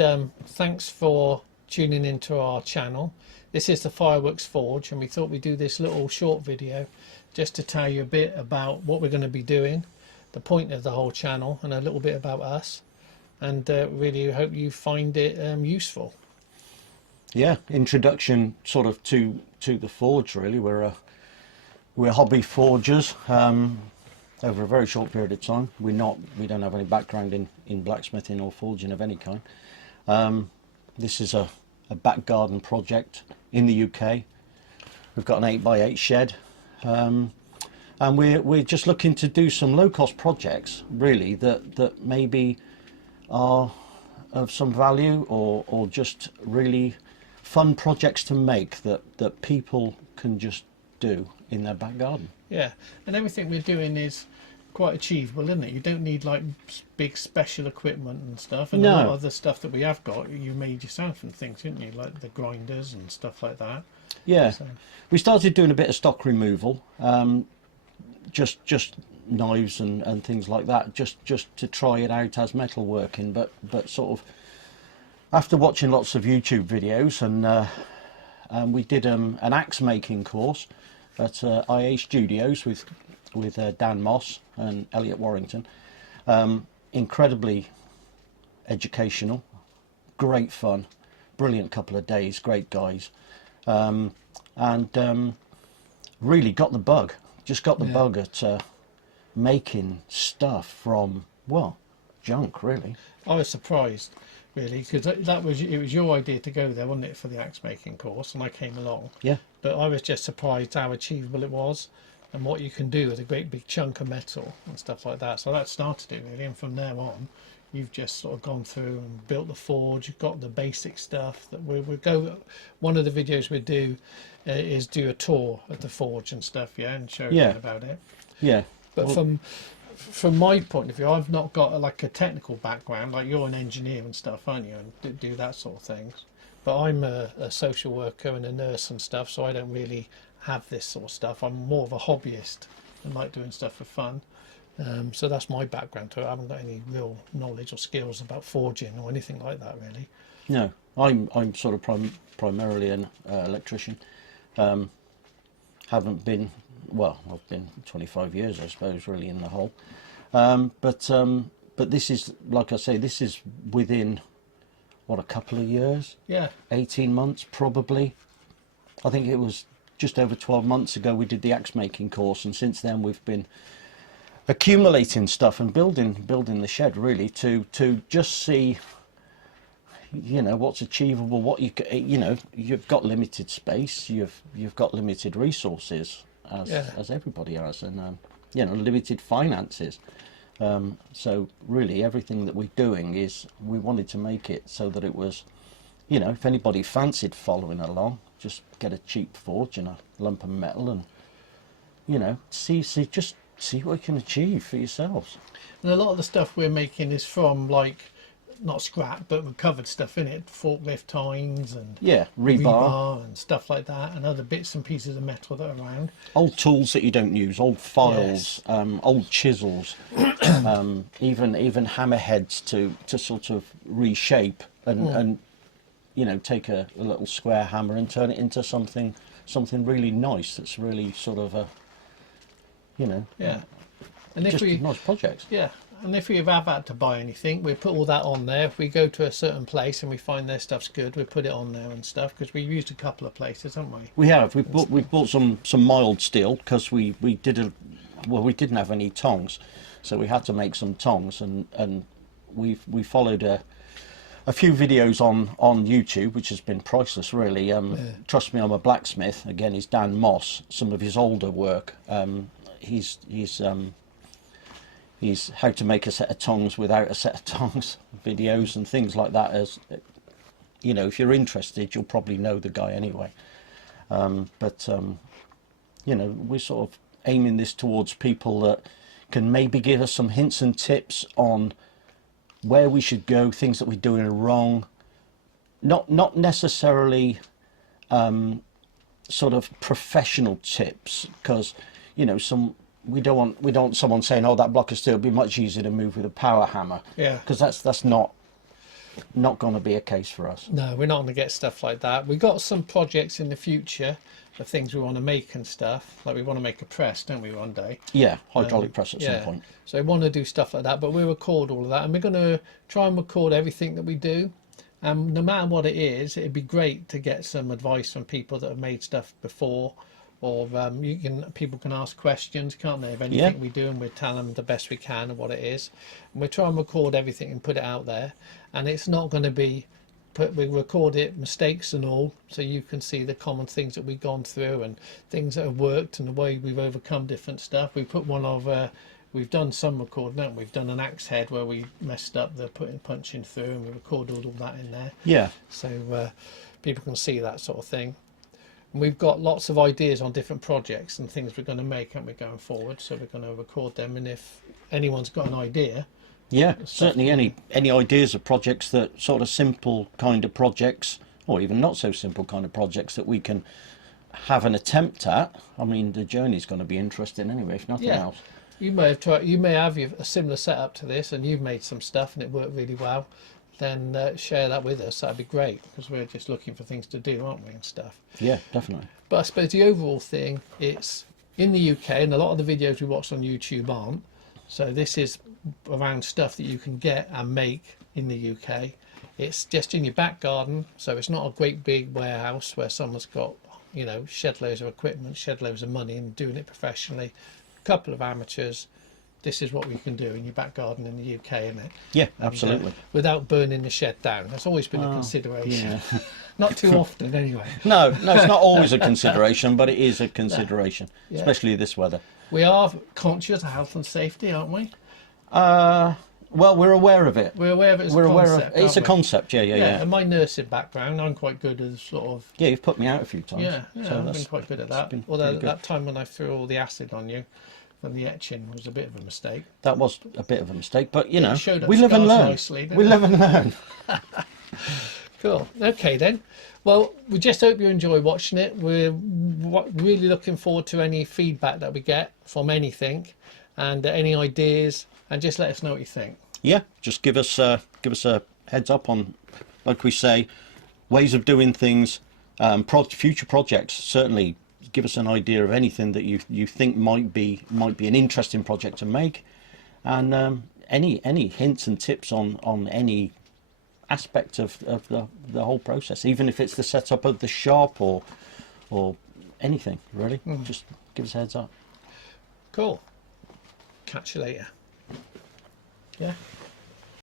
and thanks for tuning into our channel. This is the Fireworks Forge, and we thought we'd do this little short video just to tell you a bit about what we're going to be doing, the point of the whole channel, and a little bit about us, and really hope you find it useful. Yeah, introduction sort of to the forge. Really, we're hobby forgers. Over a very short period of time. We don't have any background in blacksmithing or forging of any kind. This is a back garden project in the UK. We've got an 8x8 shed, and we're just looking to do some low-cost projects, really, that maybe are of some value, or just really fun projects to make that people can just do in their back garden. Yeah, and everything we're doing is quite achievable, isn't it? You don't need like big special equipment and stuff, and No. a lot of the stuff that we have got you made yourself and things, didn't you, like the grinders and stuff like that. Yeah, So, we started doing a bit of stock removal, just knives and things like that, just to try it out as metalworking, but sort of after watching lots of YouTube videos, and we did an axe making course at IA Studios with Dan Moss and Elliot Warrington. Incredibly educational, great fun, brilliant couple of days, great guys, and really got the bug. Just got the bug at making stuff from, well, junk, really. I was surprised, really, because it was your idea to go there, wasn't it, for the axe making course, and I came along. Yeah. But I was just surprised how achievable it was, and what you can do with a great big chunk of metal and stuff like that. So that started it, really, and from there on you've just sort of gone through and built the forge. You've got the basic stuff that we'll go. One of the videos we do is do a tour of the forge and stuff, yeah, and show you about it. Yeah. But Well, from my point of view, I've not got like a technical background. Like, you're an engineer and stuff, aren't you, and do that sort of things. But I'm a social worker and a nurse and stuff, so I don't really have this sort of stuff. I'm more of a hobbyist and like doing stuff for fun. So that's my background to it. I haven't got any real knowledge or skills about forging or anything like that, really. No, I'm sort of primarily an electrician. Haven't been, well, I've been 25 years, I suppose, really, in the whole. But this is, like I say, this is within, what, a couple of years? Yeah. 18 months, probably. I think it was just over 12 months ago we did the axe making course, and since then we've been accumulating stuff and building the shed, really, to just see, you know, what's achievable, what you know, you've got limited space, you've got limited resources, as everybody has, and you know, limited finances. So really everything that we're doing is, we wanted to make it so that it was, you know, if anybody fancied following along, just get a cheap forge and a lump of metal, and, you know, just see what you can achieve for yourselves. And a lot of the stuff we're making is from, like, not scrap, but recovered stuff in it, forklift tines and rebar and stuff like that, and other bits and pieces of metal that are around. Old tools that you don't use, old files, old chisels, even hammerheads to sort of reshape and you know, take a little square hammer and turn it into something really nice. That's really sort of a, you know, And if just we nice projects. and if we have had to buy anything, we put all that on there. If we go to a certain place and we find their stuff's good, we put it on there and stuff, because we've used a couple of places, haven't we? We have. We've bought some mild steel, because we didn't have any tongs, so we had to make some tongs, and we followed a few videos on YouTube, which has been priceless, really. Trust Me, I'm a Blacksmith, again, is Dan Moss. Some of his older work, he's how to make a set of tongs without a set of tongs videos and things like that. As you know, if you're interested, you'll probably know the guy anyway. You know, we're sort of aiming this towards people that can maybe give us some hints and tips on where we should go, things that we're doing wrong, not necessarily sort of professional tips, because, you know, we don't want someone saying, oh, that block of steel would be much easier to move with a power hammer, Yeah. because that's not not going to be a case for us. No, we're not going to get stuff like that. We got some projects in the future of things we want to make and stuff. Like we want to make a press, don't we, one day? Yeah, hydraulic press at some Yeah. point. So we want to do stuff like that, but we record all of that, and we're going to try and record everything that we do. And no matter what it is, it'd be great to get some advice from people that have made stuff before, or people can ask questions, can't they, of anything we do, and we'll tell them the best we can of what it is. And we'll try and record everything and put it out there. And it's not going to be we record it, mistakes and all, so you can see the common things that we've gone through and things that have worked and the way we've overcome different stuff. We put one of we've done some recording, haven't we? We've done an axe head where we messed up the punching through, and we recorded all that in there, Yeah, so people can see that sort of thing. And we've got lots of ideas on different projects and things we're going to make, aren't we, going forward? So we're going to record them, and if anyone's got an idea, yeah, certainly any ideas of projects, that sort of simple kind of projects, or even not so simple kind of projects that we can have an attempt at. I mean, the journey's going to be interesting anyway, if nothing else. You may have tried. You may have a similar setup to this, and you've made some stuff and it worked really well. Then share that with us. That'd be great, because we're just looking for things to do, aren't we, and stuff. Yeah, definitely. But I suppose the overall thing, it's in the UK, and a lot of the videos we watch on YouTube aren't. So this is around stuff that you can get and make in the UK. It's just in your back garden, so it's not a great big warehouse where someone's got, shed loads of equipment, shed loads of money and doing it professionally. A couple of amateurs. This is what we can do in your back garden in the UK, isn't it? Yeah, absolutely. Without burning the shed down. That's always been a consideration. Yeah. Not too often, anyway. No, it's not always a consideration, but it is a consideration, especially this weather. We are conscious of health and safety, aren't we? Well, we're aware of it. We're aware of it as We're a aware concept. of it's a aren't we? concept. Yeah. And my nursing background, I'm quite good at sort of. Yeah, you've put me out a few times. Yeah, so I've that's been quite good at that. been Although pretty good. that time when I threw all the acid on you from the etching was a bit of a mistake. That was a bit of a mistake, but you know, showed up we live and scars learn. nicely, didn't We it? live and learn. Cool. Okay then. Well, we just hope you enjoy watching it. We're really looking forward to any feedback that we get from anything, and any ideas, and just let us know what you think. Yeah, just give us a heads up on, like we say, ways of doing things, future projects. Certainly, give us an idea of anything that you think might be an interesting project to make, and any hints and tips on any aspect of the whole process, even if it's the setup of the shop or anything really. Just give us a heads up. Cool. Catch you later. Yeah.